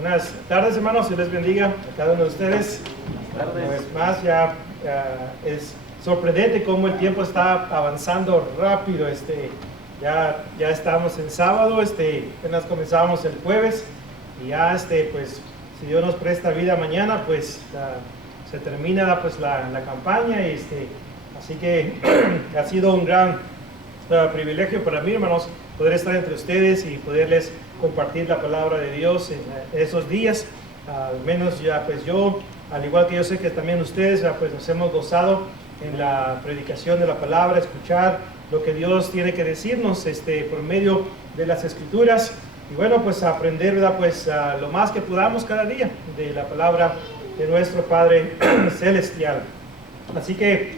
Buenas tardes, hermanos, Dios les bendiga a cada uno de ustedes. Una vez más, ya es sorprendente cómo el tiempo está avanzando rápido. Ya estamos en sábado, apenas comenzamos el jueves y ya, pues, si Dios nos presta vida mañana, pues se termina pues la campaña. Así que ha sido un gran privilegio para mí, hermanos, poder estar entre ustedes y poderles compartir la palabra de Dios en esos días. Al menos ya pues yo, al igual que yo sé que también ustedes, pues nos hemos gozado en la predicación de la palabra, escuchar lo que Dios tiene que decirnos por medio de las Escrituras. Y bueno, pues aprender, ¿verdad? Pues lo más que podamos cada día de la palabra de nuestro Padre Celestial. Así que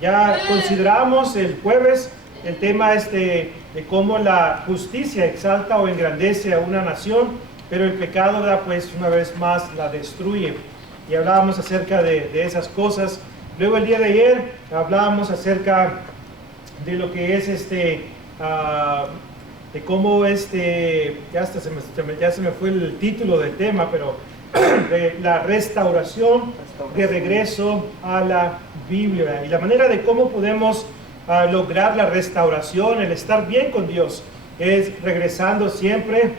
ya consideramos el jueves el tema de cómo la justicia exalta o engrandece a una nación, pero el pecado, ¿verdad? Pues una vez más la destruye. Y hablábamos acerca de esas cosas. Luego el día de ayer hablábamos acerca de lo que es de cómo ya se me fue el título del tema, pero de la restauración, de regreso a la Biblia y la manera de cómo podemos lograr la restauración, el estar bien con Dios, es regresando siempre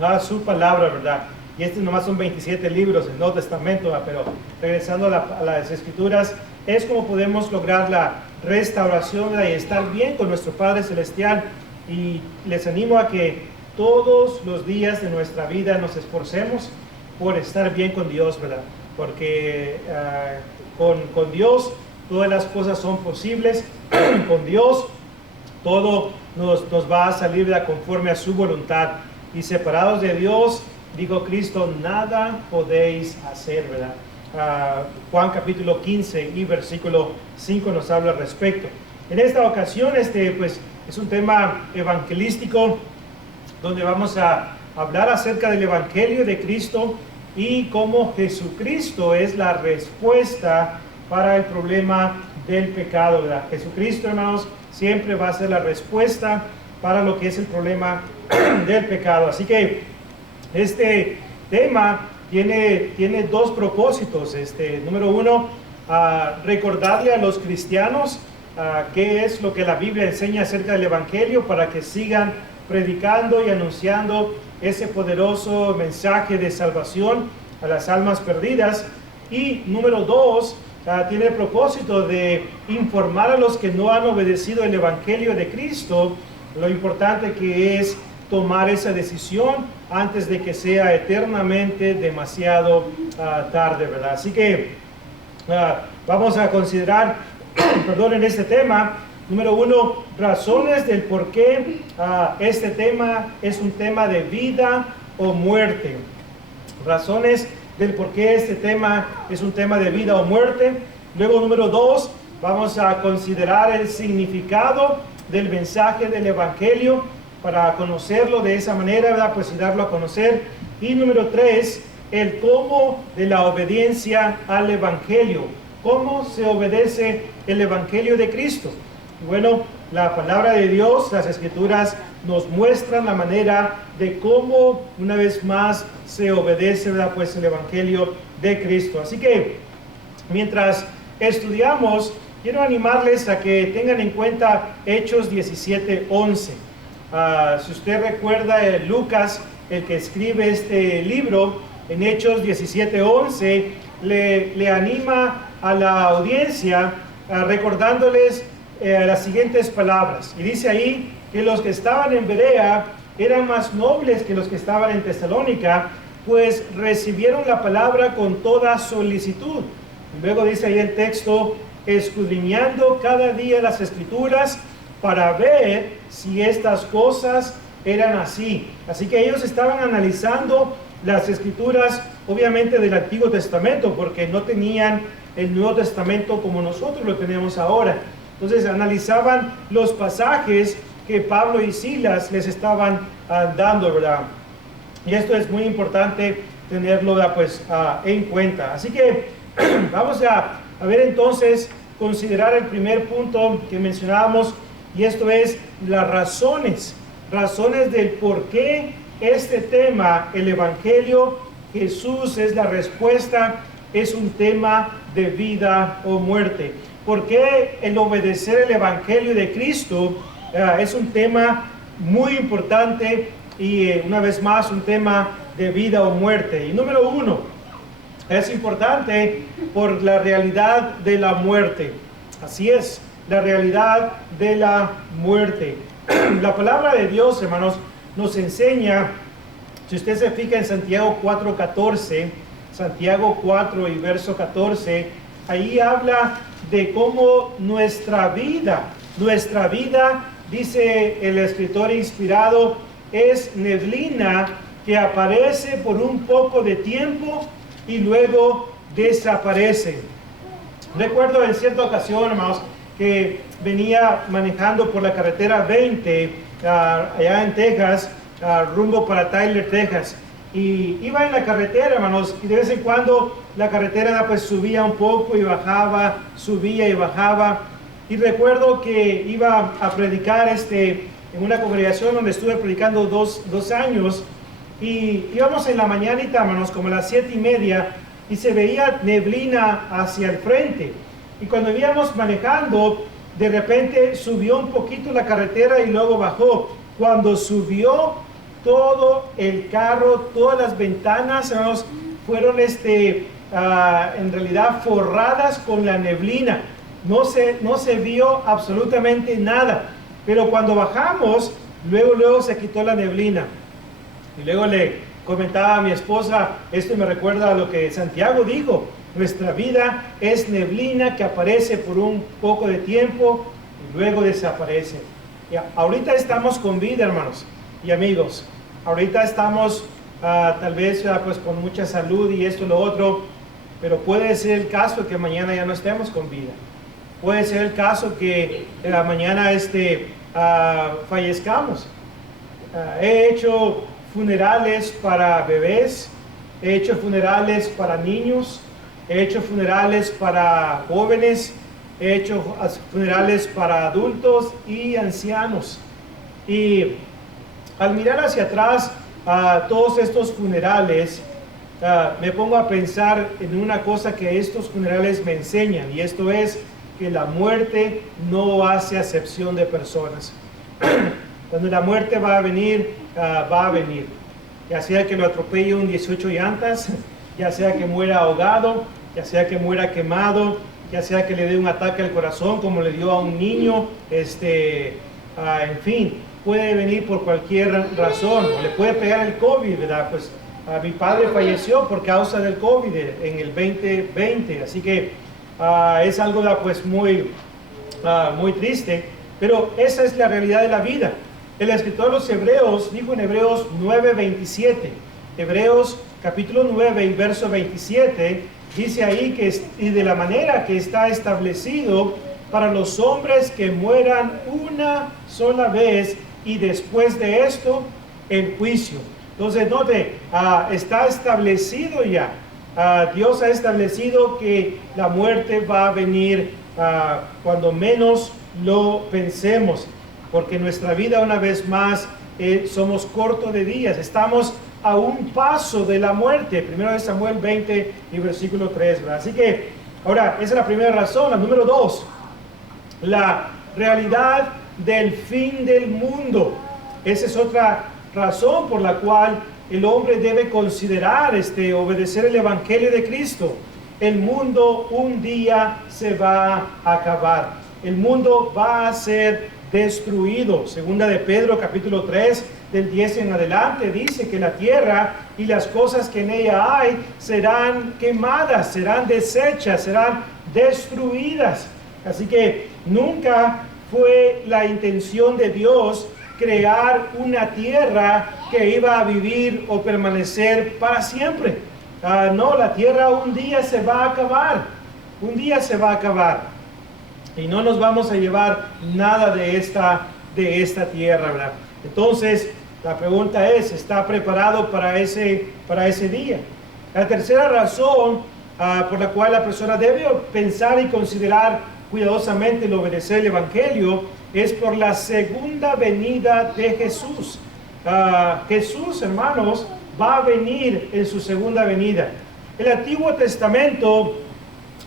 a su palabra, ¿verdad? Y nomás son 27 libros del Nuevo Testamento, ¿verdad? Pero regresando a las Escrituras, es como podemos lograr la restauración, ¿verdad? Y estar bien con nuestro Padre Celestial. Y les animo a que todos los días de nuestra vida nos esforcemos por estar bien con Dios, ¿verdad? Porque con Dios todas las cosas son posibles. Con Dios todo nos va a salir, ¿verdad? Conforme a su voluntad. Y separados de Dios, dijo Cristo, nada podéis hacer, ¿verdad? Juan capítulo 15 y versículo 5 nos habla al respecto. En esta ocasión, pues es un tema evangelístico donde vamos a hablar acerca del Evangelio de Cristo y cómo Jesucristo es la respuesta para el problema del pecado, ¿verdad? Jesucristo, hermanos, siempre va a ser la respuesta para lo que es el problema del pecado. Así que este tema tiene dos propósitos. Número uno, recordarle a los cristianos qué es lo que la Biblia enseña acerca del Evangelio para que sigan predicando y anunciando ese poderoso mensaje de salvación a las almas perdidas. Y número dos, tiene el propósito de informar a los que no han obedecido el Evangelio de Cristo lo importante que es tomar esa decisión antes de que sea eternamente demasiado tarde, ¿verdad? Así que vamos a considerar, en este tema, número uno, razones del por qué este tema es un tema de vida o muerte. Razones del por qué este tema es un tema de vida o muerte. Luego, número dos, vamos a considerar el significado del mensaje del Evangelio para conocerlo de esa manera, ¿verdad? Pues y darlo a conocer. Y número tres, el cómo de la obediencia al Evangelio. ¿Cómo se obedece el Evangelio de Cristo? Y bueno, la palabra de Dios, las Escrituras nos muestran la manera de cómo una vez más se obedece, ¿verdad? Pues el Evangelio de Cristo. Así que mientras estudiamos, quiero animarles a que tengan en cuenta Hechos 17:11. Si usted recuerda, Lucas, el que escribe este libro, en Hechos 17:11, le anima a la audiencia recordándoles las siguientes palabras. Y dice ahí que los que estaban en Berea eran más nobles que los que estaban en Tesalónica, pues recibieron la palabra con toda solicitud. Y luego dice ahí el texto, escudriñando cada día las Escrituras para ver si estas cosas eran así. Así que ellos estaban analizando las Escrituras, obviamente del Antiguo Testamento, porque no tenían el Nuevo Testamento como nosotros lo tenemos ahora. Entonces analizaban los pasajes que Pablo y Silas les estaban dando, ¿verdad? Y esto es muy importante tenerlo, ¿verdad? Pues en cuenta. Así que vamos a ver entonces, considerar el primer punto que mencionábamos, y esto es las razones del por qué este tema, el Evangelio, Jesús es la respuesta, es un tema de vida o muerte. ¿Por qué el obedecer el Evangelio de Cristo es un tema muy importante y una vez más un tema de vida o muerte? Y número uno, es importante por la realidad de la muerte. Así es, la realidad de la muerte. La palabra de Dios, hermanos, nos enseña, si usted se fija en Santiago 4:14, Santiago 4 y verso 14, ahí habla de cómo nuestra vida, dice el escritor inspirado, es neblina que aparece por un poco de tiempo y luego desaparece. Recuerdo en cierta ocasión, hermanos, que venía manejando por la carretera 20 allá en Texas, rumbo para Tyler, Texas, y iba en la carretera, hermanos, y de vez en cuando la carretera pues subía un poco y bajaba, subía y bajaba, y recuerdo que iba a predicar en una congregación donde estuve predicando dos años, y íbamos en la mañanita, hermanos, como a las 7:30, y se veía neblina hacia el frente. Y cuando íbamos manejando, de repente subió un poquito la carretera y luego bajó. Cuando subió, todo el carro, todas las ventanas, hermanos, fueron en realidad forradas con la neblina. No se vio absolutamente nada. Pero cuando bajamos, luego se quitó la neblina. Y luego le comentaba a mi esposa, esto me recuerda a lo que Santiago dijo: nuestra vida es neblina que aparece por un poco de tiempo y luego desaparece. Y ahorita estamos con vida, hermanos y amigos. Ahorita estamos tal vez pues con mucha salud y esto y lo otro, pero puede ser el caso que mañana ya no estemos con vida. Puede ser el caso que mañana fallezcamos. He hecho funerales para bebés, he hecho funerales para niños, he hecho funerales para jóvenes, he hecho funerales para adultos y ancianos. Y al mirar hacia atrás a todos estos funerales, me pongo a pensar en una cosa que estos funerales me enseñan, y esto es que la muerte no hace acepción de personas. Cuando la muerte va a venir, va a venir. Ya sea que lo atropelle un 18 llantas, ya sea que muera ahogado, ya sea que muera quemado, ya sea que le dé un ataque al corazón como le dio a un niño, en fin, puede venir por cualquier razón, o le puede pegar el COVID, ¿verdad? Pues mi padre falleció por causa del COVID en el 2020, así que es algo pues muy triste, pero esa es la realidad de la vida. El escritor de los Hebreos dijo en Hebreos 9:27, Hebreos capítulo 9 y verso 27, dice ahí que y de la manera que está establecido para los hombres que mueran una sola vez y después de esto el juicio. Entonces note, está establecido ya, Dios ha establecido que la muerte va a venir cuando menos lo pensemos, porque nuestra vida, una vez más, somos cortos de días, estamos a un paso de la muerte. 1 Samuel 20 y versículo 3, ¿verdad? Así que, ahora, esa es la primera razón. La número 2, la realidad del fin del mundo. Esa es otra razón por la cual el hombre debe considerar obedecer el Evangelio de Cristo. El mundo un día se va a acabar. El mundo va a ser destruido. Segunda de Pedro capítulo 3 del 10 en adelante dice que la tierra y las cosas que en ella hay serán quemadas, serán deshechas, serán destruidas. Así que nunca fue la intención de Dios crear una tierra que iba a vivir o permanecer para siempre. No, la tierra un día se va a acabar, un día se va a acabar. Y no nos vamos a llevar nada de esta tierra, ¿verdad? Entonces, la pregunta es, ¿está preparado para ese día? La tercera razón por la cual la persona debe pensar y considerar cuidadosamente el obedecer el Evangelio es por la segunda venida de Jesús. Jesús, hermanos, va a venir en su segunda venida. El Antiguo Testamento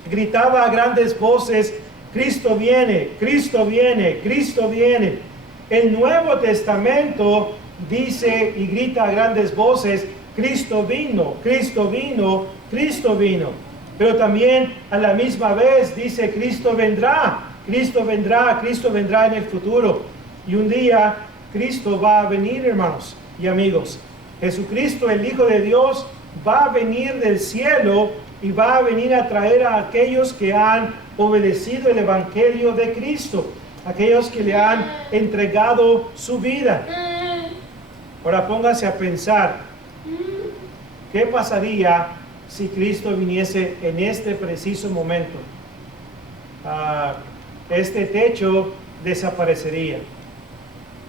gritaba a grandes voces: Cristo viene, Cristo viene, Cristo viene. El Nuevo Testamento dice y grita a grandes voces: Cristo vino, Cristo vino, Cristo vino. Pero también a la misma vez dice: Cristo vendrá, Cristo vendrá, Cristo vendrá en el futuro. Y un día Cristo va a venir, hermanos y amigos. Jesucristo, el Hijo de Dios, va a venir del cielo y va a venir a traer a aquellos que han obedecido el Evangelio de Cristo, aquellos que le han entregado su vida. Ahora póngase a pensar, ¿qué pasaría si Cristo viniese en este preciso momento? Este techo desaparecería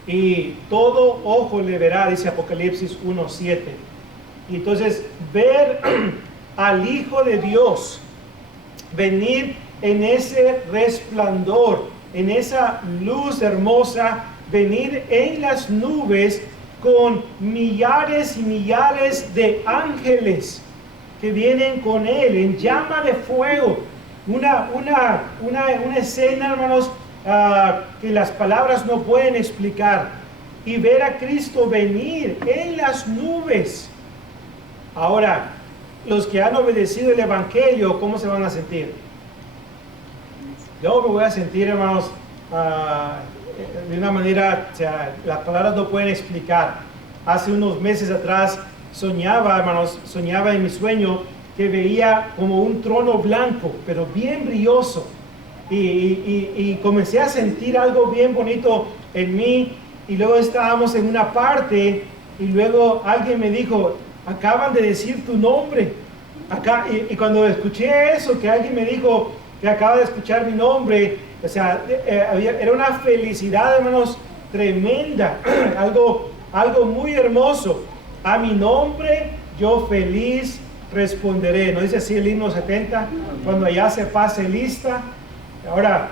y todo ojo le verá, dice Apocalipsis 1:7. Y entonces ver al Hijo de Dios venir en ese resplandor, en esa luz hermosa, venir en las nubes con millares y millares de ángeles que vienen con él en llama de fuego. Una escena, hermanos, que las palabras no pueden explicar. Y ver a Cristo venir en las nubes. Ahora, los que han obedecido el Evangelio, ¿cómo se van a sentir? Yo me voy a sentir, hermanos, de una manera, o sea, las palabras no pueden explicar. Hace unos meses atrás soñaba, hermanos, soñaba en mi sueño que veía como un trono blanco, pero bien brilloso. Y comencé a sentir algo bien bonito en mí. Y luego estábamos en una parte y luego alguien me dijo: acaban de decir tu nombre. Y cuando escuché eso, que alguien me dijo que acaba de escuchar mi nombre, o sea, era una felicidad, hermanos, tremenda, algo muy hermoso. A mi nombre yo feliz responderé. ¿No dice así el himno 70? Cuando allá se pase lista. Ahora,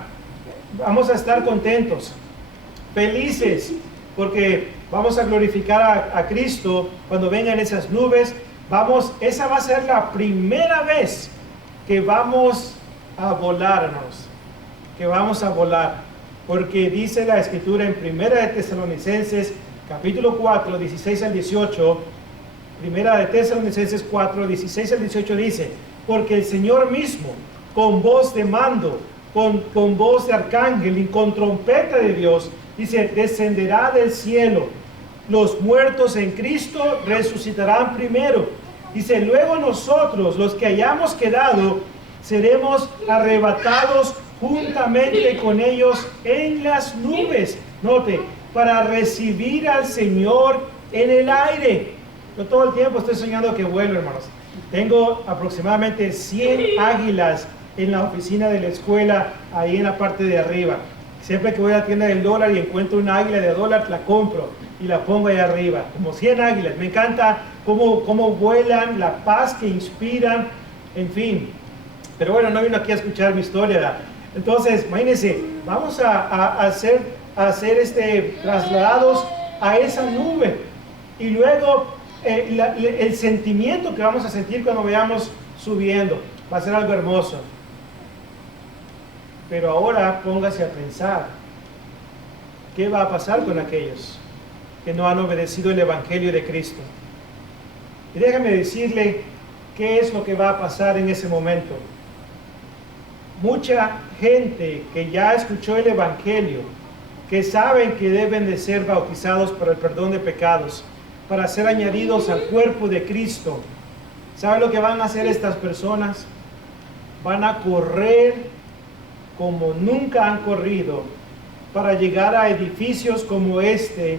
vamos a estar contentos, felices, porque vamos a glorificar a Cristo cuando vengan esas nubes. Esa va a ser la primera vez que vamos a volar, hermanos, que vamos a volar, porque dice la Escritura en Primera de Tesalonicenses, capítulo 4, 16 al 18, Primera de Tesalonicenses 4, 16 al 18 dice: porque el Señor mismo, con voz de mando, con voz de arcángel y con trompeta de Dios, dice, descenderá del cielo. Los muertos en Cristo resucitarán primero. Dice, luego nosotros, los que hayamos quedado, seremos arrebatados juntamente con ellos en las nubes. Note, para recibir al Señor en el aire. Yo todo el tiempo estoy soñando que vuelo, hermanos. Tengo aproximadamente 100 águilas en la oficina de la escuela, ahí en la parte de arriba. Siempre que voy a la tienda del dólar y encuentro una águila de dólar, la compro y la pongo ahí arriba. Como 100 águilas. Me encanta cómo vuelan, la paz que inspiran, en fin. Pero bueno, no vino aquí a escuchar mi historia, ¿verdad? Entonces, imagínense, vamos a hacer trasladados a esa nube. Y luego, el sentimiento que vamos a sentir cuando vayamos subiendo va a ser algo hermoso. Pero ahora póngase a pensar, ¿qué va a pasar con aquellos que no han obedecido el Evangelio de Cristo? Y déjame decirle qué es lo que va a pasar en ese momento. Mucha gente que ya escuchó el Evangelio, que saben que deben de ser bautizados para el perdón de pecados, para ser añadidos al cuerpo de Cristo, ¿sabe lo que van a hacer estas personas? Van a correr como nunca han corrido para llegar a edificios como este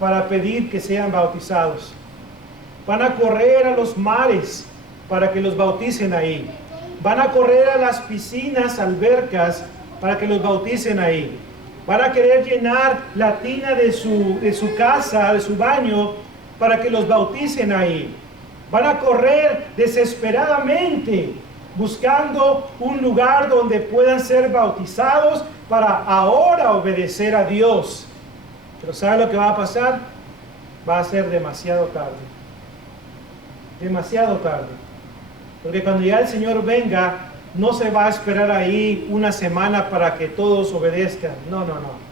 para pedir que sean bautizados. Van a correr a los mares para que los bauticen ahí. Van a correr a las piscinas, albercas, para que los bauticen ahí. Van a querer llenar la tina de su casa, de su baño, para que los bauticen ahí. Van a correr desesperadamente buscando un lugar donde puedan ser bautizados para ahora obedecer a Dios. Pero ¿sabe lo que va a pasar? va a ser demasiado tarde. Demasiado tarde. Porque cuando ya el Señor venga, no se va a esperar ahí una semana para que todos obedezcan. No, no, no.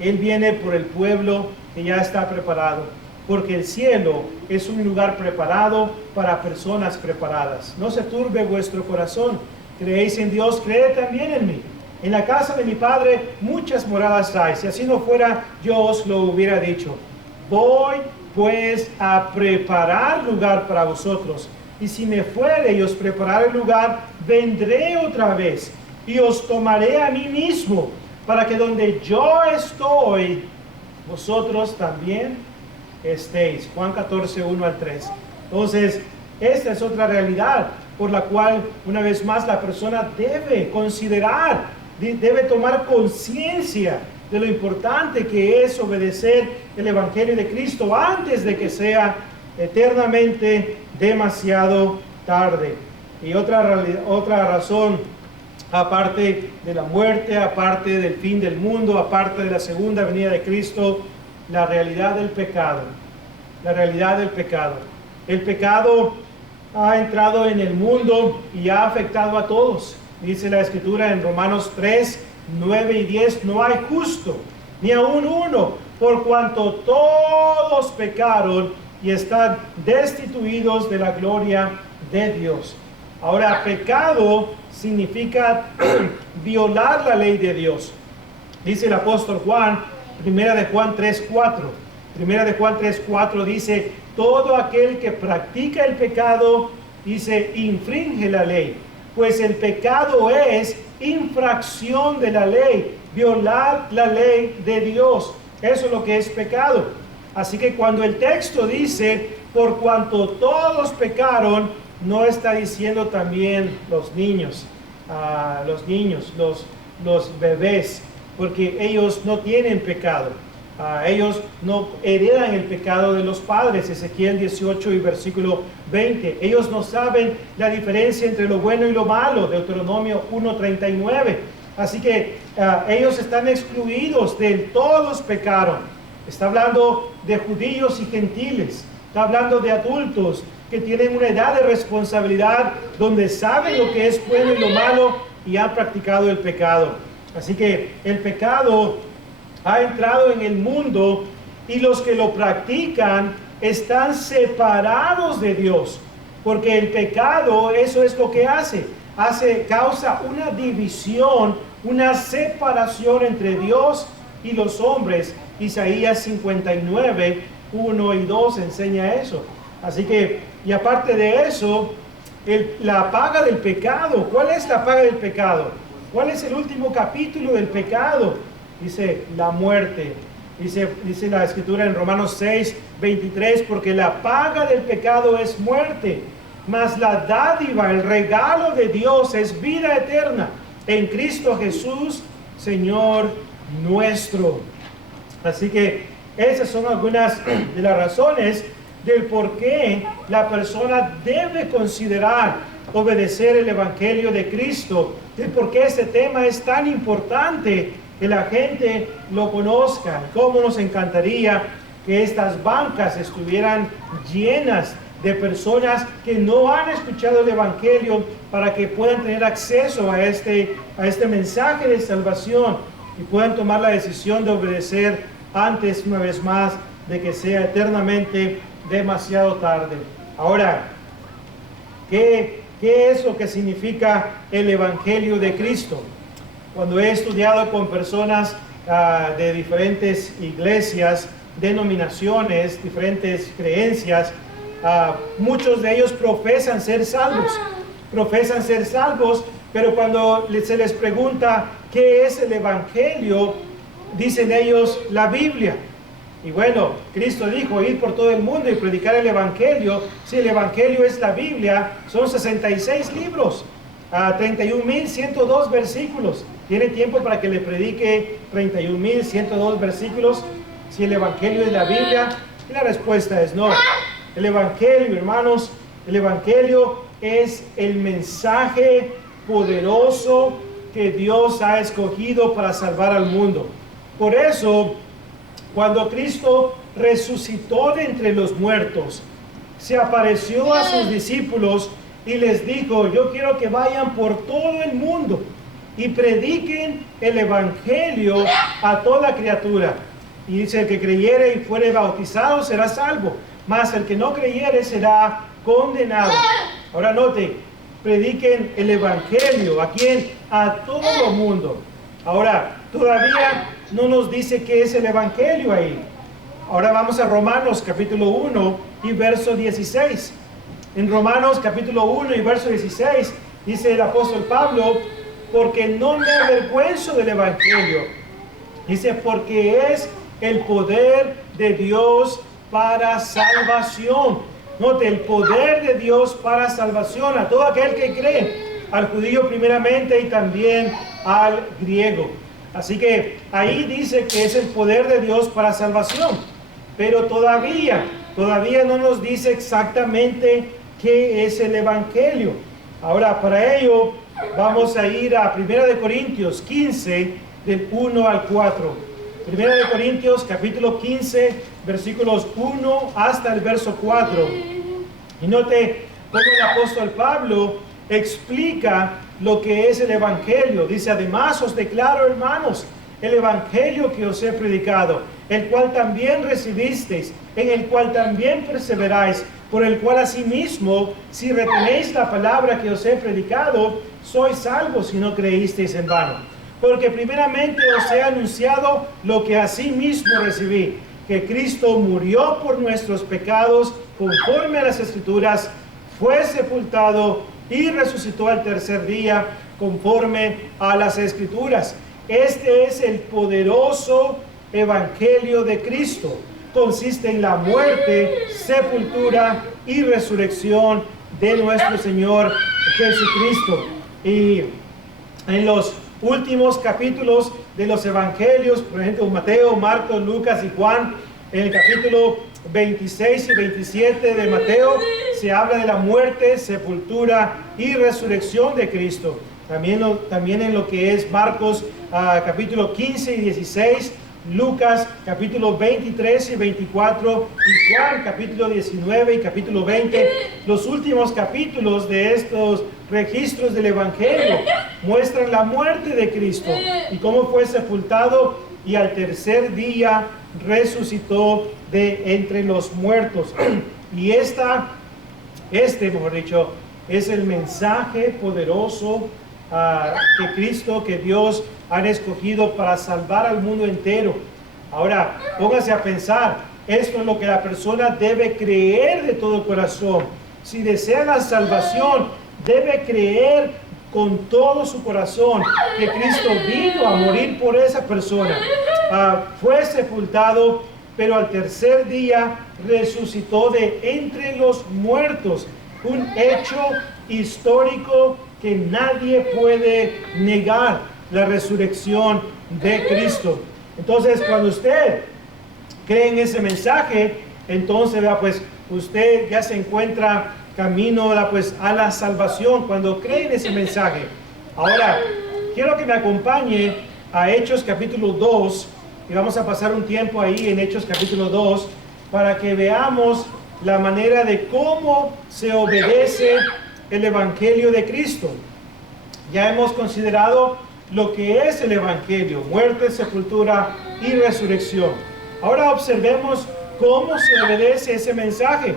Él viene por el pueblo que ya está preparado. Porque el cielo es un lugar preparado para personas preparadas. No se turbe vuestro corazón. Creéis en Dios, creed también en mí. En la casa de mi Padre muchas moradas hay. Si así no fuera, yo os lo hubiera dicho. Voy pues a preparar lugar para vosotros. Y si me fuere y os prepararé el lugar, vendré otra vez y os tomaré a mí mismo, para que donde yo estoy, vosotros también estéis. Juan 14, 1 al 3. Entonces, esta es otra realidad por la cual, una vez más, la persona debe considerar, debe tomar conciencia de lo importante que es obedecer el Evangelio de Cristo antes de que sea eternamente demasiado tarde. Y otra razón, aparte de la muerte, aparte del fin del mundo, aparte de la segunda venida de Cristo, la realidad del pecado. La realidad del pecado. El pecado ha entrado en el mundo y ha afectado a todos. Dice la Escritura en Romanos 3, 9 y 10, no hay justo, ni aun uno, por cuanto todos pecaron y están destituidos de la gloria de Dios. Ahora, pecado significa violar la ley de Dios. Dice el apóstol Juan, primera de Juan 3:4. Primera de Juan 3:4 dice, todo aquel que practica el pecado, dice, infringe la ley. Pues el pecado es infracción de la ley, violar la ley de Dios. Eso es lo que es pecado. Así que cuando el texto dice, por cuanto todos pecaron, no está diciendo también los niños, los bebés, porque ellos no tienen pecado. Ellos no heredan el pecado de los padres. Ezequiel 18 y versículo 20. Ellos no saben la diferencia entre lo bueno y lo malo. Deuteronomio 1:39. Así que ellos están excluidos del todos pecaron. Está hablando de judíos y gentiles. Está hablando de adultos que tienen una edad de responsabilidad donde saben lo que es bueno y lo malo y han practicado el pecado. Así que el pecado ha entrado en el mundo y los que lo practican están separados de Dios, porque el pecado, eso es lo que causa una división, una separación entre Dios y los hombres. Isaías 59, 1 y 2 enseña eso. Así que, y aparte de eso, la paga del pecado. ¿Cuál es la paga del pecado? ¿Cuál es el último capítulo del pecado? Dice la muerte. Dice la Escritura en Romanos 6, 23, porque la paga del pecado es muerte, mas la dádiva, el regalo de Dios es vida eterna en Cristo Jesús, Señor nuestro. Así que esas son algunas de las razones del por qué la persona debe considerar obedecer el Evangelio de Cristo, de por qué este tema es tan importante que la gente lo conozca. Cómo nos encantaría que estas bancas estuvieran llenas de personas que no han escuchado el Evangelio para que puedan tener acceso a este mensaje de salvación y puedan tomar la decisión de obedecer antes, una vez más, de que sea eternamente demasiado tarde. Ahora, ¿qué es lo que significa el Evangelio de Cristo? Cuando he estudiado con personas de diferentes iglesias, denominaciones, diferentes creencias, muchos de ellos profesan ser salvos, pero cuando se les pregunta qué es el Evangelio, dicen ellos la Biblia. Y bueno, Cristo dijo, ir por todo el mundo y predicar el Evangelio. Si el Evangelio es la Biblia, son 66 libros, 31.102 versículos. ¿Tiene tiempo para que le predique 31.102 versículos si el Evangelio es la Biblia? Y la respuesta es no. El Evangelio, hermanos, el Evangelio es el mensaje poderoso que Dios ha escogido para salvar al mundo. Por eso, cuando Cristo resucitó de entre los muertos, se apareció a sus discípulos y les dijo: yo quiero que vayan por todo el mundo y prediquen el evangelio a toda criatura. Y dice: el que creyere y fuere bautizado será salvo, mas el que no creyere será condenado. Ahora note, prediquen el evangelio. ¿A quién? A todo el mundo. Ahora, todavía no nos dice qué es el evangelio ahí. Ahora vamos a Romanos capítulo 1 y verso 16. En Romanos capítulo 1 y verso 16 dice el apóstol Pablo: porque no me avergüenzo del evangelio. Dice: porque es el poder de Dios para salvación. Note, el poder de Dios para salvación a todo aquel que cree, al judío primeramente y también al griego. Así que ahí dice que es el poder de Dios para salvación, pero todavía no nos dice exactamente qué es el evangelio. Ahora, para ello vamos a ir a 1 Corintios 15 del 1 al 4. 1 Corintios capítulo 15 versículos 1 hasta el verso 4. Y note cómo el apóstol Pablo explica lo que es el evangelio. Dice: además os declaro, hermanos, el evangelio que os he predicado, el cual también recibisteis, en el cual también perseveráis, por el cual asimismo, si retenéis la palabra que os he predicado, sois salvos si no creísteis en vano. Porque primeramente os he anunciado lo que asimismo recibí, que Cristo murió por nuestros pecados conforme a las Escrituras, fue sepultado y resucitó al tercer día conforme a las Escrituras. Este es el poderoso evangelio de Cristo. Consiste en la muerte, sepultura y resurrección de nuestro Señor Jesucristo. Y en los últimos capítulos de los evangelios, por ejemplo Mateo, Marcos, Lucas y Juan, en el capítulo 26 y 27 de Mateo se habla de la muerte, sepultura y resurrección de Cristo. También en lo que es Marcos capítulo 15 y 16, Lucas capítulo 23 y 24 y Juan capítulo 19 y capítulo 20. Los últimos capítulos de estos registros del evangelio muestran la muerte de Cristo y cómo fue sepultado y al tercer día resucitó de entre los muertos. Y mejor dicho, es el mensaje poderoso que Dios ha escogido para salvar al mundo entero. Ahora, póngase a pensar, esto es lo que la persona debe creer de todo corazón. Si desea la salvación, debe creer con todo su corazón que Cristo vino a morir por esa persona. Fue sepultado, pero al tercer día resucitó de entre los muertos. Un hecho histórico que nadie puede negar, la resurrección de Cristo. Entonces, cuando usted cree en ese mensaje, entonces pues usted ya se encuentra camino pues a la salvación cuando cree en ese mensaje. Ahora, quiero que me acompañe a Hechos capítulo 2 y vamos a pasar un tiempo ahí en Hechos capítulo 2 para que veamos la manera de cómo se obedece el evangelio de Cristo. Ya hemos considerado lo que es el evangelio: muerte, sepultura y resurrección. Ahora observemos cómo se obedece ese mensaje.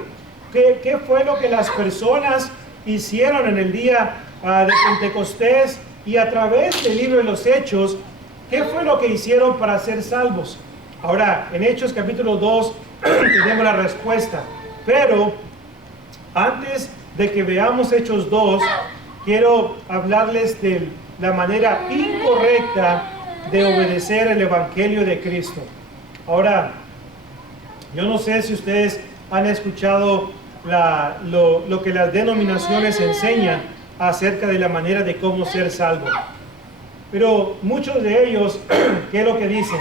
¿Qué fue lo que las personas hicieron en el día de Pentecostés y a través del libro de los Hechos? ¿Qué fue lo que hicieron para ser salvos? Ahora, en Hechos capítulo 2 tenemos la respuesta. Pero antes de que veamos Hechos 2, quiero hablarles de la manera incorrecta de obedecer el evangelio de Cristo. Ahora, yo no sé si ustedes han escuchado lo que las denominaciones enseñan acerca de la manera de cómo ser salvo. Pero muchos de ellos, ¿qué es lo que dicen?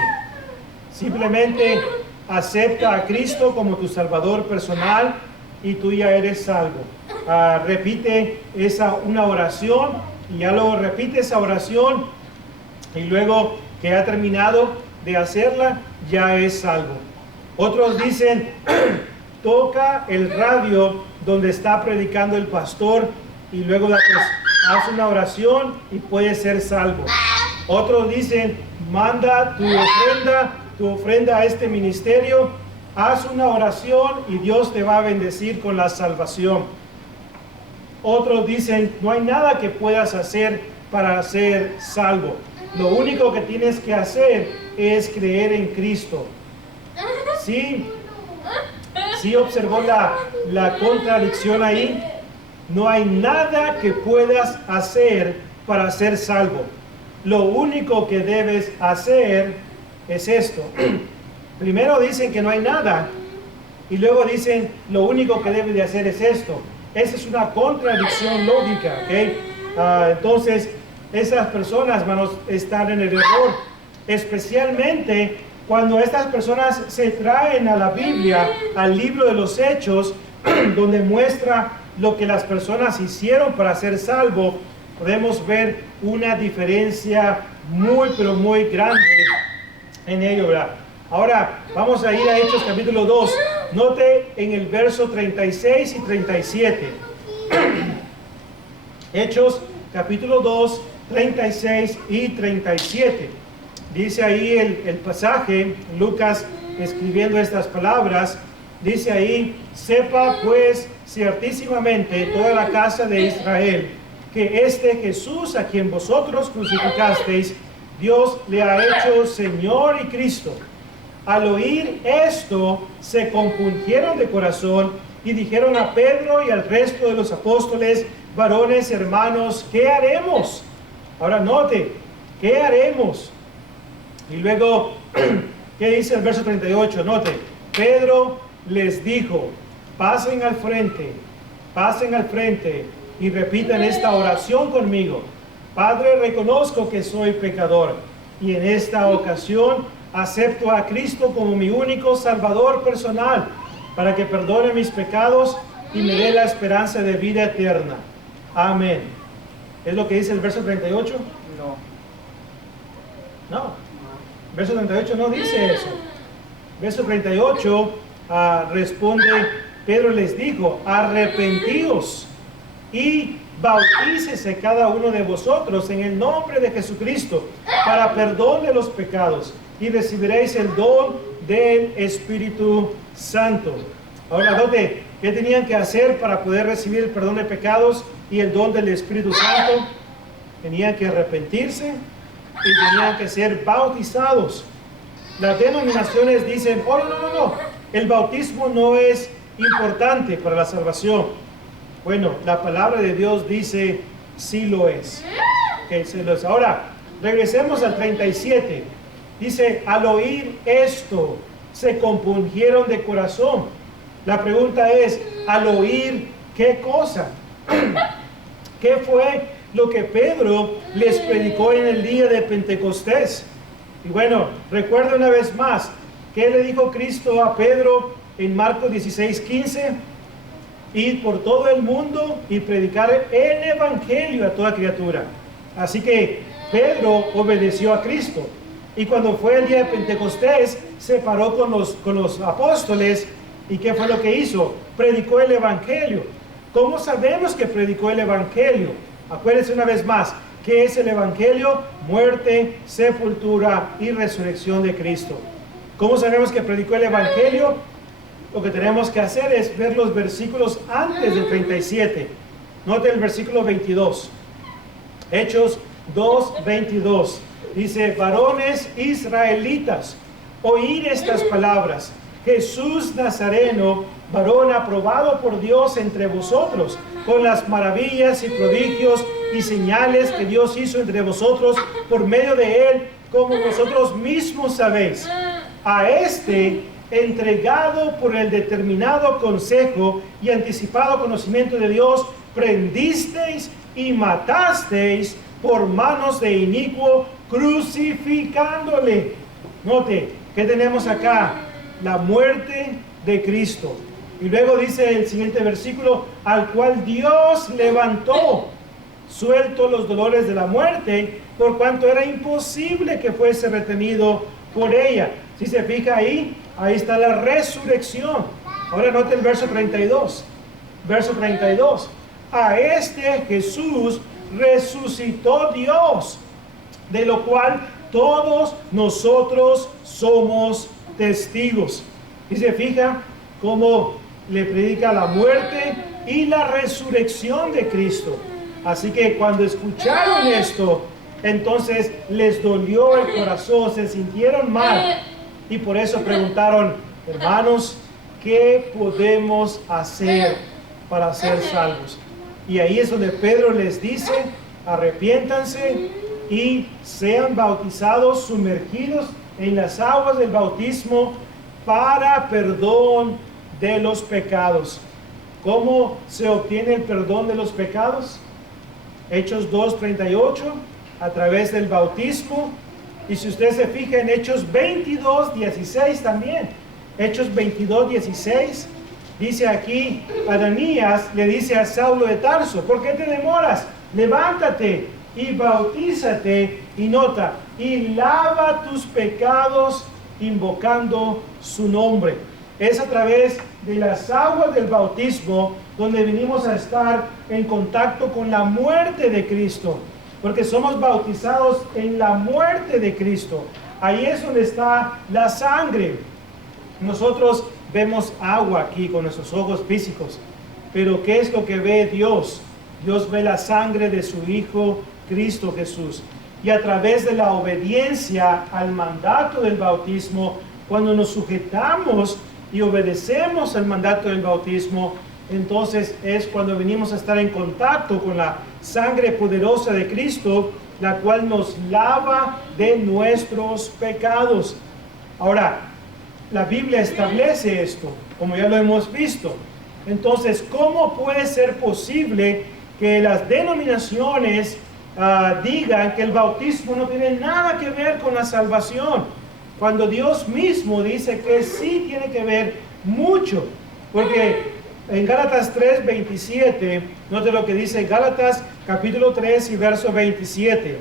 Simplemente acepta a Cristo como tu Salvador personal y tú ya eres salvo. Repite una oración y ya luego repite esa oración y luego que ha terminado de hacerla ya es salvo. Otros dicen, toca el radio donde está predicando el pastor y luego pues, haz una oración y puedes ser salvo. Otros dicen, manda tu ofrenda a este ministerio, haz una oración y Dios te va a bendecir con la salvación. Otros dicen, no hay nada que puedas hacer para ser salvo. Lo único que tienes que hacer es creer en Cristo. ¿Sí? ¿Sí observó la contradicción ahí? No hay nada que puedas hacer para ser salvo. Lo único que debes hacer es esto. Primero dicen que no hay nada y luego dicen lo único que debes de hacer es esto. Esa es una contradicción lógica, ¿ok? Entonces, esas personas, hermanos, están en el error, especialmente cuando estas personas se traen a la Biblia, al libro de los Hechos, donde muestra lo que las personas hicieron para ser salvo. Podemos ver una diferencia muy, pero muy grande en ello, ¿verdad? Ahora, vamos a ir a Hechos capítulo 2. Note en el verso 36 y 37. Hechos capítulo 2, 36 y 37. Dice ahí el pasaje, Lucas escribiendo estas palabras, dice ahí, sepa pues ciertísimamente toda la casa de Israel, que este Jesús a quien vosotros crucificasteis, Dios le ha hecho Señor y Cristo. Al oír esto, se compungieron de corazón y dijeron a Pedro y al resto de los apóstoles, varones, hermanos, ¿qué haremos? Ahora note, ¿qué haremos? Y luego, ¿qué dice el verso 38? Note, Pedro les dijo, pasen al frente y repitan esta oración conmigo. Padre, reconozco que soy pecador y en esta ocasión acepto a Cristo como mi único Salvador personal para que perdone mis pecados y me dé la esperanza de vida eterna. Amén. ¿Es lo que dice el verso 38? No. Verso 38 no dice eso. Verso 38 responde, Pedro les dijo, arrepentíos y bautícese cada uno de vosotros en el nombre de Jesucristo para perdón de los pecados y recibiréis el don del Espíritu Santo. Ahora, note, ¿qué tenían que hacer para poder recibir el perdón de pecados y el don del Espíritu Santo? Tenían que arrepentirse y tenían que ser bautizados. Las denominaciones dicen, oh, no, el bautismo no es importante para la salvación. Bueno, la palabra de Dios dice, sí lo es. Okay, sí lo es. Ahora, regresemos al 37. Dice, al oír esto, se compungieron de corazón. La pregunta es, al oír, ¿qué cosa? ¿Qué fue lo que Pedro les predicó en el día de Pentecostés? Y bueno, recuerda una vez más, ¿qué le dijo Cristo a Pedro en Marcos 16:15? Ir por todo el mundo y predicar el Evangelio a toda criatura. Así que Pedro obedeció a Cristo. Y cuando fue el día de Pentecostés, se paró con los apóstoles. ¿Y qué fue lo que hizo? Predicó el Evangelio. ¿Cómo sabemos que predicó el Evangelio? Acuérdense una vez más, ¿qué es el Evangelio? Muerte, sepultura y resurrección de Cristo. ¿Cómo sabemos que predicó el Evangelio? Lo que tenemos que hacer es ver los versículos antes del 37. Note el versículo 22. Hechos 2:22. Dice, varones israelitas, oíd estas palabras. Jesús Nazareno, varón aprobado por Dios entre vosotros, con las maravillas y prodigios y señales que Dios hizo entre vosotros por medio de él, como vosotros mismos sabéis. A este, entregado por el determinado consejo y anticipado conocimiento de Dios, prendisteis y matasteis por manos de inicuo, crucificándole. Note, ¿qué tenemos acá? La muerte de Cristo. Y luego dice el siguiente versículo, al cual Dios levantó, suelto los dolores de la muerte, por cuanto era imposible que fuese retenido por ella. Si se fija ahí, ahí está la resurrección. Ahora note el verso 32. Verso 32. A este Jesús resucitó Dios, de lo cual todos nosotros somos testigos. Y se fija cómo le predica la muerte y la resurrección de Cristo. Así que cuando escucharon esto, entonces les dolió el corazón, se sintieron mal. Y por eso preguntaron: hermanos, ¿qué podemos hacer para ser salvos? Y ahí es donde Pedro les dice: arrepiéntanse y sean bautizados, sumergidos en las aguas del bautismo para perdón de los pecados. ¿Cómo se obtiene el perdón de los pecados? Hechos 2:38, a través del bautismo. Y si usted se fija en Hechos 22:16 también, Hechos 22:16, dice aquí, Ananías le dice a Saulo de Tarso: ¿por qué te demoras? Levántate y bautízate, y nota, y lava tus pecados invocando su nombre. Es a través de las aguas del bautismo donde venimos a estar en contacto con la muerte de Cristo, porque somos bautizados en la muerte de Cristo. Ahí es donde está la sangre. Nosotros vemos agua aquí con nuestros ojos físicos, pero ¿qué es lo que ve Dios? Dios ve la sangre de su Hijo Cristo Jesús. Y a través de la obediencia al mandato del bautismo, cuando nos sujetamos y obedecemos al mandato del bautismo, entonces es cuando venimos a estar en contacto con la sangre poderosa de Cristo, la cual nos lava de nuestros pecados. Ahora, la Biblia establece esto, como ya lo hemos visto. Entonces, ¿cómo puede ser posible que las denominaciones digan que el bautismo no tiene nada que ver con la salvación, cuando Dios mismo dice que sí tiene que ver mucho? Porque en Gálatas 3:27, note lo que dice Gálatas capítulo 3 y verso 27.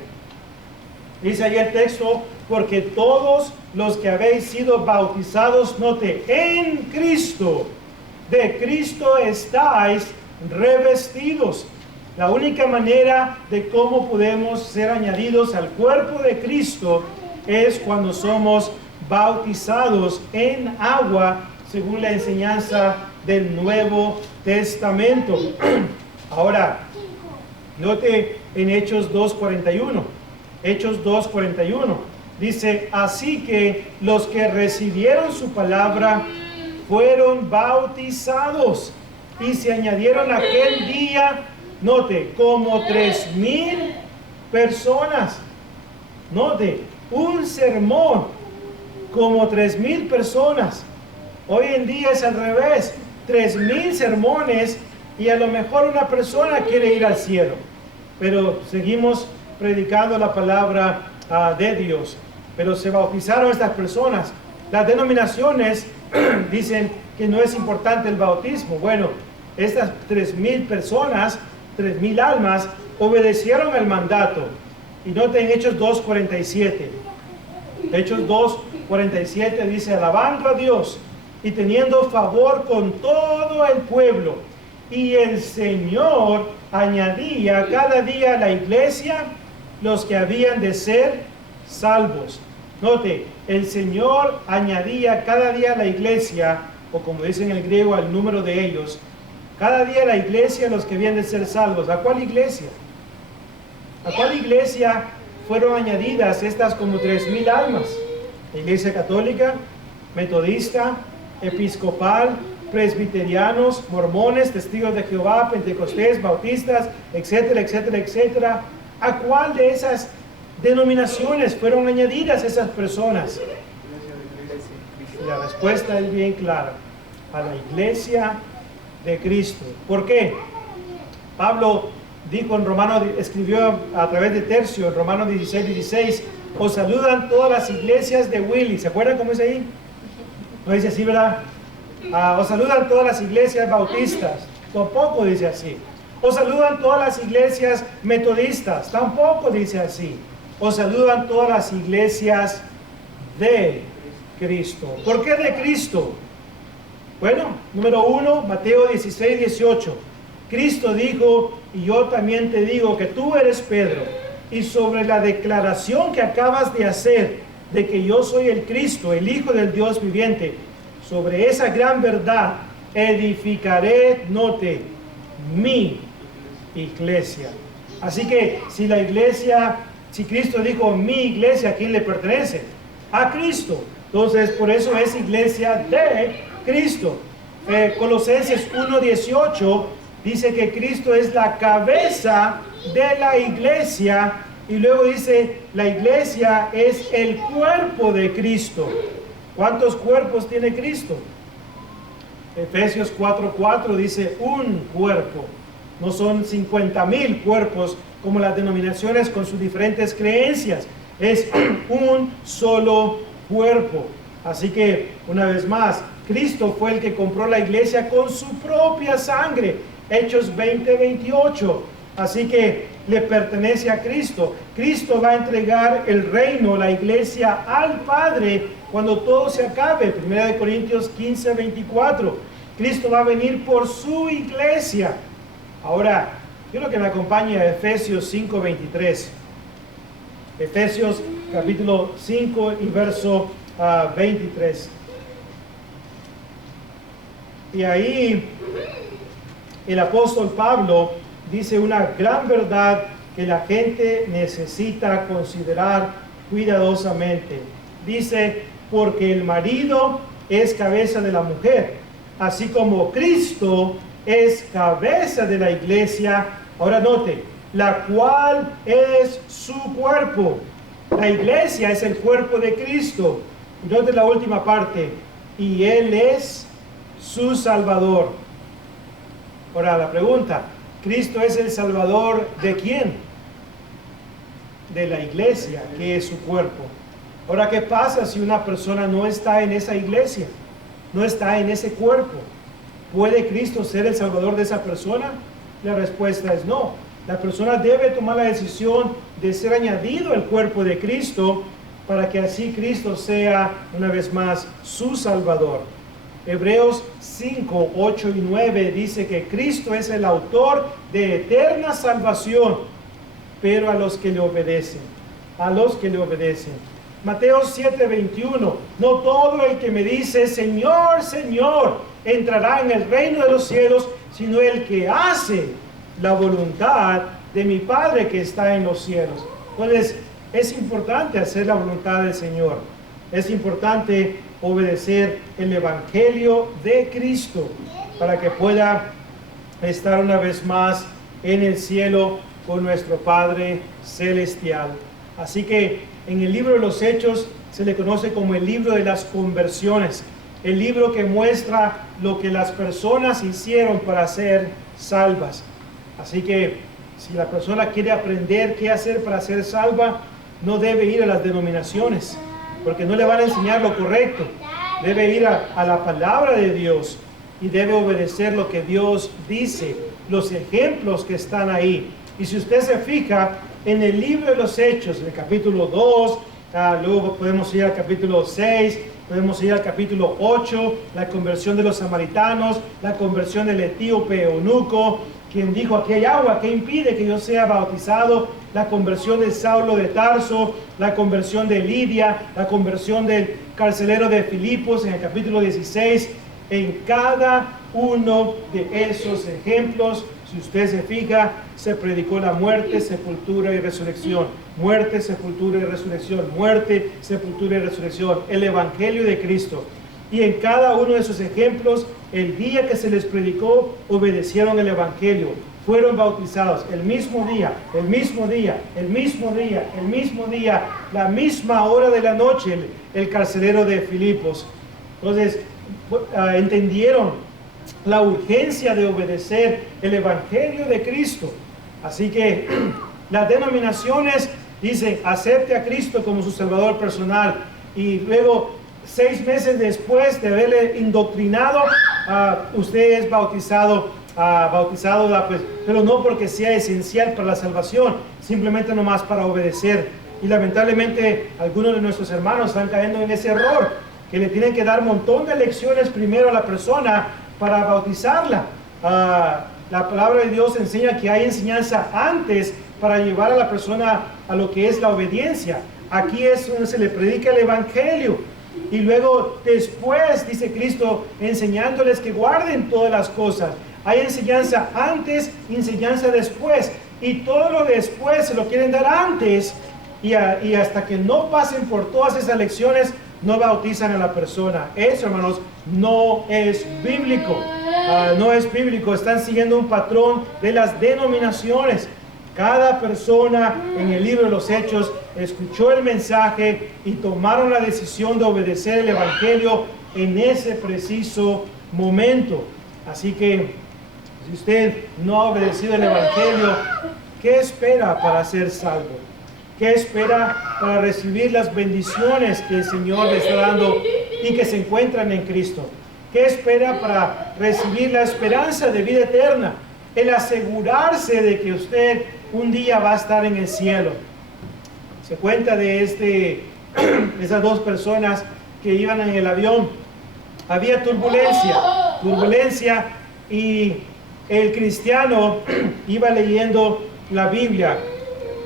Dice ahí el texto: porque todos los que habéis sido bautizados, note, en Cristo, de Cristo estáis revestidos. La única manera de cómo podemos ser añadidos al cuerpo de Cristo es cuando somos bautizados en agua, según la enseñanza del Nuevo Testamento. Ahora, note en Hechos 2:41. Hechos 2:41 dice: así que los que recibieron su palabra fueron bautizados, y se añadieron aquel día, note, como 3,000 personas. Note, un sermón, como 3,000 personas. Hoy en día es al revés, 3,000 sermones y a lo mejor una persona quiere ir al cielo, pero seguimos predicando la palabra de Dios. Pero se bautizaron estas personas. Las denominaciones dicen que no es importante el bautismo. Bueno, estas 3,000 personas, 3,000 almas, obedecieron el mandato. Y noten Hechos 2:47. Hechos 2:47 dice: alabando a Dios y teniendo favor con todo el pueblo, y el Señor añadía cada día a la iglesia los que habían de ser salvos. Note, el Señor añadía cada día a la iglesia, o como dicen en el griego, al número de ellos, cada día a la iglesia los que habían de ser salvos. ¿A cuál iglesia? ¿A cuál iglesia fueron añadidas estas como 3,000 almas? La Iglesia Católica, Metodista, Episcopal, Presbiterianos, Mormones, Testigos de Jehová, Pentecostés, Bautistas, etcétera, etcétera, etcétera. ¿A cuál de esas denominaciones fueron añadidas esas personas? Y la respuesta es bien clara: a la iglesia de Cristo. ¿Por qué? Pablo dijo en Romanos, escribió a través de Tercio, en Romanos 16:16, os saludan todas las iglesias de Willy. ¿Se acuerdan cómo dice ahí? No dice así, ¿verdad? Os saludan todas las iglesias bautistas. Tampoco dice así. Os saludan todas las iglesias metodistas. Tampoco dice así. Os saludan todas las iglesias de Cristo. ¿Por qué de Cristo? Bueno, número 1, Mateo 16, 18. Cristo dijo, y yo también te digo que tú eres Pedro, y sobre la declaración que acabas de hacer de que yo soy el Cristo, el Hijo del Dios viviente, sobre esa gran verdad edificaré, note, mi iglesia. Así que si la iglesia, si Cristo dijo mi iglesia, ¿a quién le pertenece? A Cristo. Entonces, por eso es iglesia de Cristo. Colosenses 1:18 dice que Cristo es la cabeza de la iglesia, y luego dice la iglesia es el cuerpo de Cristo. ¿Cuántos cuerpos tiene Cristo? Efesios 4:4 dice un cuerpo. No son 50,000 cuerpos como las denominaciones con sus diferentes creencias. Es un solo cuerpo. Así que, una vez más, Cristo fue el que compró la iglesia con su propia sangre. Hechos 20:28. Así que le pertenece a Cristo. Cristo va a entregar el reino, la iglesia, al Padre cuando todo se acabe. 1 Corintios 15:24. Cristo va a venir por su iglesia. Ahora, quiero que me acompañe a Efesios 5:23. Efesios capítulo 5 y verso 23. Y ahí el apóstol Pablo dice una gran verdad que la gente necesita considerar cuidadosamente. Dice, porque el marido es cabeza de la mujer, así como Cristo es cabeza de la iglesia. Ahora note, la cual es su cuerpo. La iglesia es el cuerpo de Cristo. Note la última parte, y Él es su Salvador. Ahora la pregunta, ¿Cristo es el Salvador de quién? De la iglesia, que es su cuerpo. Ahora, ¿qué pasa si una persona no está en esa iglesia? No está en ese cuerpo. ¿Puede Cristo ser el Salvador de esa persona? La respuesta es no. La persona debe tomar la decisión de ser añadido al cuerpo de Cristo para que así Cristo sea, una vez más, su Salvador. Hebreos 5, 8 y 9 dice que Cristo es el autor de eterna salvación, pero a los que le obedecen, a los que le obedecen. Mateo 7, 21, no todo el que me dice Señor, Señor, entrará en el reino de los cielos, sino el que hace la voluntad de mi Padre que está en los cielos. Entonces, es importante hacer la voluntad del Señor. Es importante obedecer el Evangelio de Cristo para que pueda estar una vez más en el cielo con nuestro Padre Celestial. Así que en el libro de los Hechos se le conoce como el libro de las conversiones, el libro que muestra lo que las personas hicieron para ser salvas. Así que si la persona quiere aprender qué hacer para ser salva, no debe ir a las denominaciones, porque no le van a enseñar lo correcto. Debe ir a la palabra de Dios y debe obedecer lo que Dios dice, los ejemplos que están ahí. Y si usted se fija en el libro de los Hechos, en el capítulo 2, luego podemos ir al capítulo 6, podemos ir al capítulo 8, la conversión de los samaritanos, la conversión del etíope eunuco, quien dijo, aquí hay agua, ¿qué impide que yo sea bautizado? La conversión de Saulo de Tarso, la conversión de Lidia, la conversión del carcelero de Filipos en el capítulo 16. En cada uno de esos ejemplos, si usted se fija, se predicó la muerte, sepultura y resurrección. Muerte, sepultura y resurrección. Muerte, sepultura y resurrección. El Evangelio de Cristo. Y en cada uno de esos ejemplos, el día que se les predicó, obedecieron el Evangelio. Fueron bautizados el mismo día, el mismo día, el mismo día, el mismo día, la misma hora de la noche, el carcelero de Filipos. Entonces, entendieron la urgencia de obedecer el Evangelio de Cristo. Así que las denominaciones dicen, acepte a Cristo como su Salvador personal. Y luego, 6 meses después de haberle indoctrinado, usted es bautizado, pues, pero no porque sea esencial para la salvación, simplemente nomás para obedecer. Y lamentablemente algunos de nuestros hermanos están cayendo en ese error, que le tienen que dar un montón de lecciones primero a la persona para bautizarla. La palabra de Dios enseña que hay enseñanza antes para llevar a la persona a lo que es la obediencia. Aquí es donde se le predica el Evangelio. Y luego después, dice Cristo, enseñándoles que guarden todas las cosas. Hay enseñanza antes, enseñanza después. Y todo lo después se lo quieren dar antes. Y hasta que no pasen por todas esas lecciones, no bautizan a la persona. Eso, hermanos, no es bíblico. No es bíblico. Están siguiendo un patrón de las denominaciones. Cada persona en el libro de los Hechos escuchó el mensaje y tomaron la decisión de obedecer el Evangelio en ese preciso momento. Así que, si usted no ha obedecido el Evangelio, ¿qué espera para ser salvo? ¿Qué espera para recibir las bendiciones que el Señor le está dando y que se encuentran en Cristo? ¿Qué espera para recibir la esperanza de vida eterna? El asegurarse de que usted un día va a estar en el cielo. Se cuenta de esas dos personas que iban en el avión. Había turbulencia y el cristiano iba leyendo la Biblia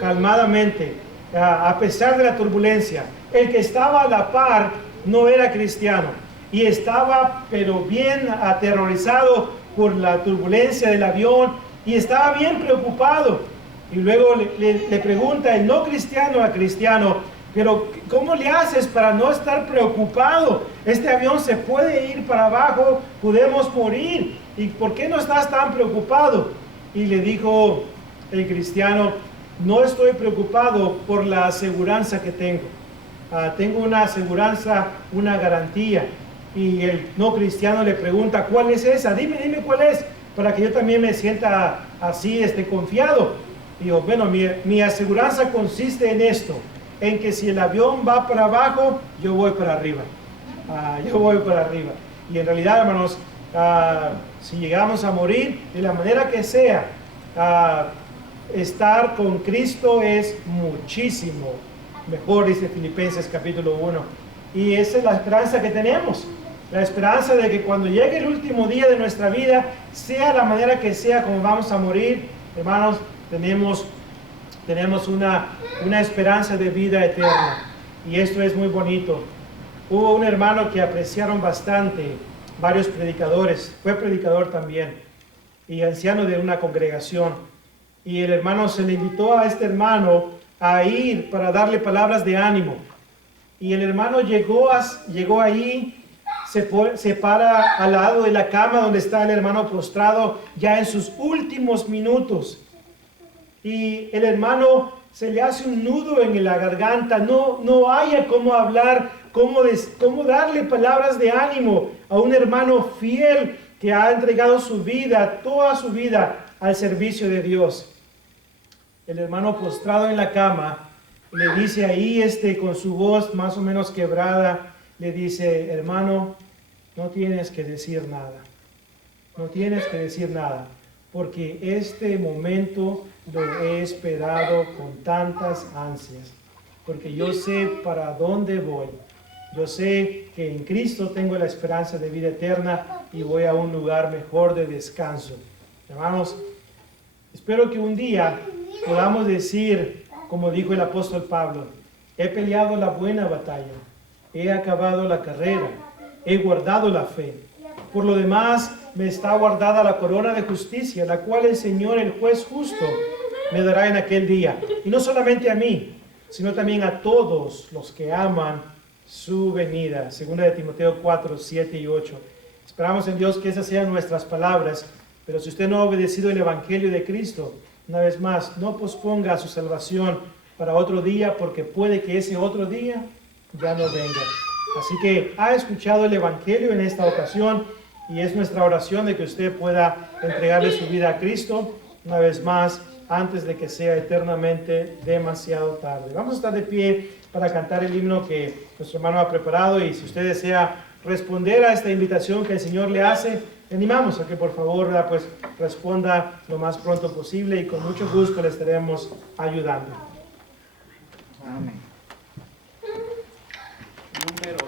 calmadamente, a pesar de la turbulencia. El que estaba a la par no era cristiano y estaba pero bien aterrorizado por la turbulencia del avión y estaba bien preocupado. Y luego le pregunta el no cristiano al cristiano, pero ¿cómo le haces para no estar preocupado? Este avión se puede ir para abajo, podemos morir. ¿Y por qué no estás tan preocupado? Y le dijo el cristiano, no estoy preocupado por la aseguranza que tengo. Tengo una aseguranza, una garantía. Y el no cristiano le pregunta, ¿cuál es esa? Dime cuál es, para que yo también me sienta así, confiado. Digo, bueno, mi aseguranza consiste en esto, en que si el avión va para abajo, yo voy para arriba. Yo voy para arriba. Y en realidad, hermanos, si llegamos a morir, de la manera que sea, estar con Cristo es muchísimo mejor, dice Filipenses capítulo 1. Y esa es la esperanza que tenemos. La esperanza de que cuando llegue el último día de nuestra vida, sea la manera que sea como vamos a morir, hermanos, tenemos una esperanza de vida eterna. Y esto es muy bonito. Hubo un hermano que apreciaron bastante, varios predicadores, fue predicador también, y anciano de una congregación. Y el hermano se le invitó a este hermano a ir para darle palabras de ánimo. Y el hermano llegó ahí, se para al lado de la cama donde está el hermano postrado, ya en sus últimos minutos. Y el hermano se le hace un nudo en la garganta, no haya cómo hablar, cómo darle palabras de ánimo a un hermano fiel que ha entregado su vida, toda su vida, al servicio de Dios. El hermano postrado en la cama le dice ahí, con su voz más o menos quebrada, le dice, hermano, no tienes que decir nada, no tienes que decir nada, porque este momento lo he esperado con tantas ansias, porque yo sé para dónde voy. Yo sé que en Cristo tengo la esperanza de vida eterna y voy a un lugar mejor de descanso. Hermanos, espero que un día podamos decir, como dijo el apóstol Pablo, he peleado la buena batalla, he acabado la carrera, he guardado la fe. Por lo demás, me está guardada la corona de justicia, la cual el Señor, el juez justo, me dará en aquel día. Y no solamente a mí, sino también a todos los que aman su venida. Segunda de Timoteo 4, 7 y 8. Esperamos en Dios que esas sean nuestras palabras, pero si usted no ha obedecido el Evangelio de Cristo, una vez más, no posponga su salvación para otro día, porque puede que ese otro día ya no venga. Así que ha escuchado el Evangelio en esta ocasión y es nuestra oración de que usted pueda entregarle su vida a Cristo una vez más antes de que sea eternamente demasiado tarde. Vamos a estar de pie para cantar el himno que nuestro hermano ha preparado, y si usted desea responder a esta invitación que el Señor le hace, le animamos a que por favor pues responda lo más pronto posible, y con mucho gusto le estaremos ayudando. Amén. Número